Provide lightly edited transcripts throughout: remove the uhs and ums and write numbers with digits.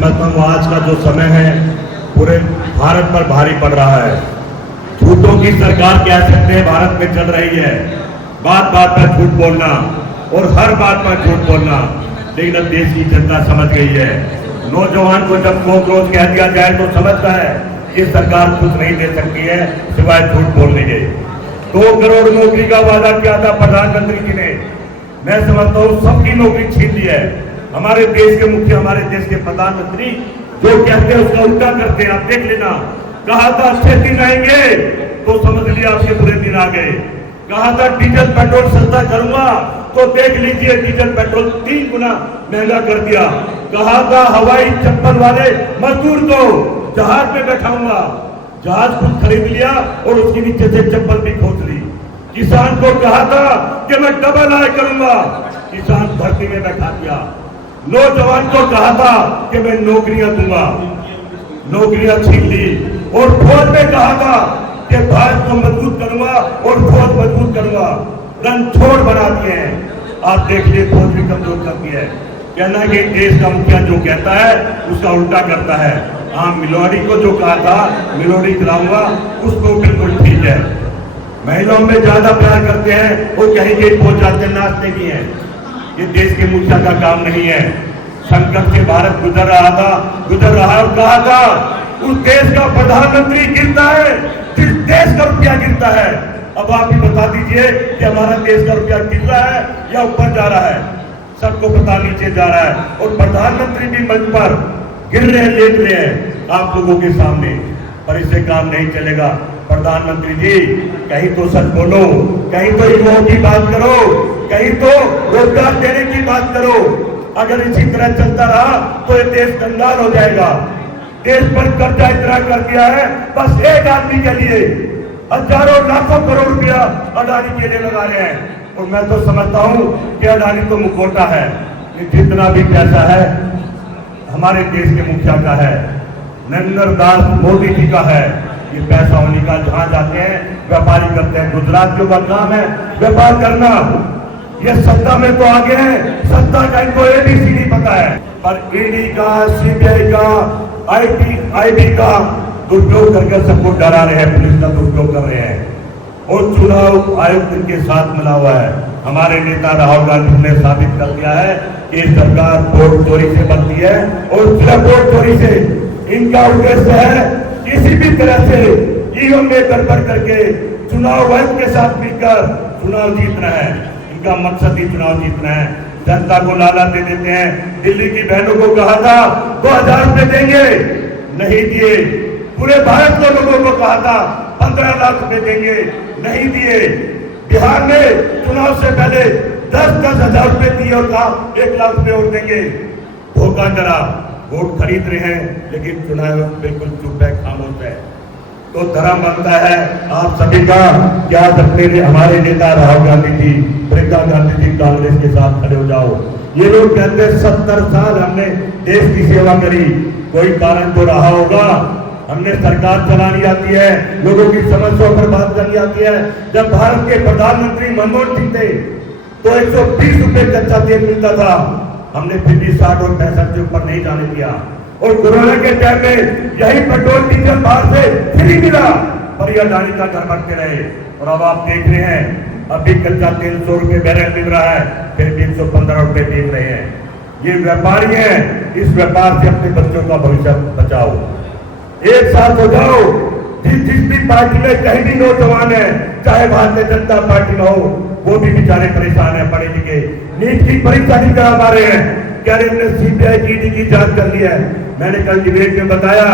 समझता हूँ आज का जो समय है पूरे भारत पर भारी पड़ रहा है। झूठों की सरकार कह सकते हैं भारत में चल रही है, बात बात पर झूठ बोलना और हर बात पर झूठ बोलना, लेकिन अब देश की जनता समझ गई है। नौजवान को जब रोज कह दिया जाए तो समझता है कि सरकार कुछ नहीं दे सकती है सिवाय झूठ बोलने के। 2 करोड़ नौकरी का वादा किया था प्रधानमंत्री जी ने, मैं समझता हूँ सबकी नौकरी छीन ली है। हमारे देश के मुख्य, हमारे देश के प्रधानमंत्री जो कहते हैं उसका उल्टा करते हैं। आप देख लेना, कहा था अच्छे दिन आएंगे तो समझ लिया आपके बुरे दिन आ गए। कहा था डीजल पेट्रोल सस्ता करूंगा तो देख लीजिए डीजल पेट्रोल 3 गुना महंगा कर दिया। कहा था हवाई चप्पल वाले मजदूर को जहाज में बैठाऊंगा, जहाज खुद खरीद लिया और उसके नीचे से चप्पल भी खोद ली। किसान को कहा था कि मैं डबल आय करूंगा, किसान धरती में बैठा दिया। नौजवान को कहा था कि मैं नौकरियां दूंगा, नौकरियां छीन ली। और फौज में कहा था कि भारत को मजबूत करूंगा और फौज मजबूत करूंगा, रणछोड़ बना दिए हैं। आप देखिए फौज भी कमजोर कर दी है। कहना है कि देश का मुखिया जो कहता है उसका उल्टा करता है। हाँ, मिलोड़ी को जो कहा था मिलोड़ी खिलाऊंगा उसको बिल्कुल ठीक है। महिलाओं में ज्यादा प्यार करते हैं, वो कहेंगे पहुंच जाते नाचते भी हैं। ये देश के मुखिया का काम नहीं है। संकट से भारत गुजर रहा और कहा था उस देश का प्रधानमंत्री गिरता है जिस देश का रुपया गिरता है। अब आप ही बता दीजिए कि हमारा देश का रुपया गिर रहा है या ऊपर जा रहा है। सबको पता नीचे जा रहा है और प्रधानमंत्री भी मंच पर गिर रहे हैं, लेट रहे हैं आप लोगों के सामने, पर इससे काम नहीं चलेगा। प्रधानमंत्री जी कहीं तो सच बोलो, कहीं तो युवाओं की बात करो, कहीं तो रोजगार देने की बात करो। अगर इसी तरह चलता रहा तो ये देश कंगाल हो जाएगा। देश पर कर्जा इतना कर दिया है बस एक आदमी के लिए, हजारों लाखों करोड़ रुपया अडानी के लिए लगा रहे हैं। और मैं तो समझता हूं कि अडानी तो मुखौटा है, जितना भी पैसा है हमारे देश के मुखिया का है, नरेंद्र दास मोदी जी का है। ये पैसा होने का जहां जाते हैं व्यापारी करते हैं। गुजरातियों का काम है व्यापार करना। ये सत्ता में तो आगे है, सत्ता का इनको एबीसी नहीं पता है, पर ईडी का, सीबीआई का, आईबी का दुरुपयोग करके सबको डरा रहे हैं, पुलिस का दुरुपयोग कर रहे हैं और चुनाव आयोग इनके साथ मिला हुआ है। हमारे नेता राहुल गांधी ने साबित कर दिया है कि सरकार वोट चोरी से बनती है और सिर्फ वोट चोरी से इनका उद्देश्य है किसी भी तरह से ईवीएम में गड़बड़ करके चुनाव आयोग के साथ मिलकर चुनाव जीतना है। इनका मकसद ही चुनाव जीतना है। जनता को लालच दे देते हैं। दिल्ली की बहनों को कहा था 2000 रुपए देंगे, नहीं दिए। पूरे भारत के लोगों को कहा था 15 लाख रुपए देंगे, नहीं दिए। बिहार में चुनाव से पहले 10-10 हजार रुपए दिए और कहा 1 लाख रुपए और देंगे। धोखा डरा, वोट खरीद रहे हैं लेकिन चुनाव बिल्कुल चुप है, खामोश है। तो धर्म बनता है आप सभी का क्या अपने हमारे नेता राहुल गांधी जी, प्रियंका गांधी जी कांग्रेस के साथ खड़े हो जाओ। ये लोग कहते हैं 70 साल हमने देश की सेवा करी, कोई कारण तो रहा होगा। हमने सरकार चलानी आती है, लोगों की समस्याओं पर बात करनी आती है। जब भारत के प्रधानमंत्री मनमोहन सिंह थे तो 120 रुपए कच्चा तेल मिलता था, हमने फिर भी 60 और 65 के ऊपर नहीं जाने दिया। और कोरोना के टाइम में यही पेट्रोल डीजल बाहर से फ्री मिला, पर यह अडानी का घर बनते रहे। और अब आप देख रहे हैं अभी कच्चा तेल 100 रुपए बैरल मिल रहा है, फिर 115 रुपए मिल रहे हैं। ये व्यापारी हैं, इस व्यापार से अपने बच्चों का भविष्य बचाओ। एक साथ हो जाओ। जिस भी पार्टी में कहीं भी नौजवान है, चाहे भारतीय जनता पार्टी में हो, वो भी बेचारे परेशान है, पढ़े लिखे। नीट की परीक्षा नहीं करा पा रहे हैं, कह रहे हमने सीबीआई ईडी की जांच कर ली है। मैंने कल डिबेट में बताया,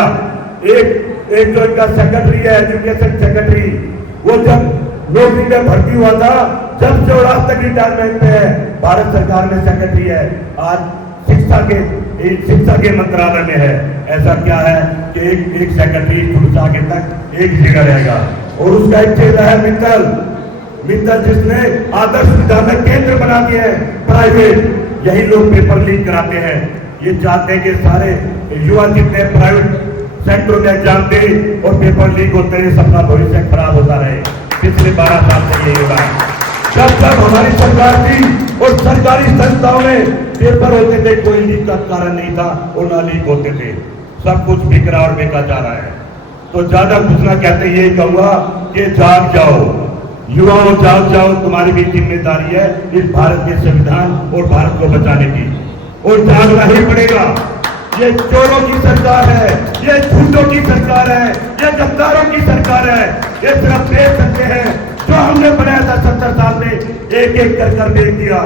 एक जो इनका सेक्रेटरी है, एजुकेशन सेक्रेटरी, वो जब नौकरी में भर्ती हुआ था, जब से आज तक रिटायरमेंट पे है, भारत सरकार में सेक्रेटरी है, आज शिक्षा के मंत्रालय में है। ऐसा क्या है कि एक सेक्रेटरी शुरू से आगे तक एक जगह रहेगा। और उसका एक चेहरा है मित्तल, जिसने आदर्श विद्यालय केंद्र बना दिए हैं प्राइवेट। यही लोग पेपर लीक कराते हैं। ये चाहते हैं कि सारे युवा जितने प्राइवेट सेक्टर में एग्जाम दे और पेपर लीक होते हैं, सबका भविष्य खराब होता रहे। पिछले 12 साल से यही हो रहा है। जब जब हमारी सरकार थी और सरकारी संस्थाओं में पेपर होते थे, कोई लीक का कारण नहीं था और ना लीक होते थे। सब कुछ बिक रहा और बेचा जा रहा है। तो ज्यादा कुछ ना कहते यही कहूंगा कि जाग जाओ युवाओं, जाग जाओ। तुम्हारी भी जिम्मेदारी है इस भारत के संविधान और भारत को बचाने की, और जागना ही पड़ेगा। ये चोरों की सरकार है, ये झूठों की सरकार है, ये गद्दारों की सरकार है। ये सिर्फ देख सकते हैं जो हमने बनाया था 70 साल में, एक एक कर बेच दिया।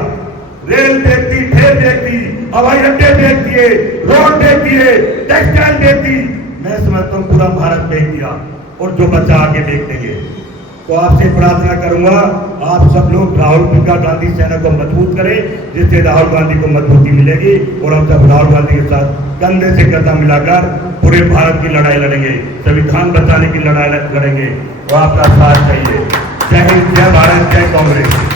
रेल बेच दी, ठेल बेच दी, हवाई अड्डे बेच दिए, रोड बेच दिए, टेक्सटाइल बेच दी। मैं समझता हूँ पूरा भारत बेच दिया और जो बचा आगे बेच देंगे। तो आपसे प्रार्थना करूंगा, आप सब लोग राहुल गांधी सेना को मजबूत करें, जिससे राहुल गांधी को मजबूती मिलेगी और हम सब राहुल गांधी के साथ कंधे से कंधा मिलाकर पूरे भारत की लड़ाई लड़ेंगे, संविधान बचाने की लड़ाई लड़ेंगे। तो आपका साथ चाहिए। जय हिंद, जय भारत, जय कांग्रेस।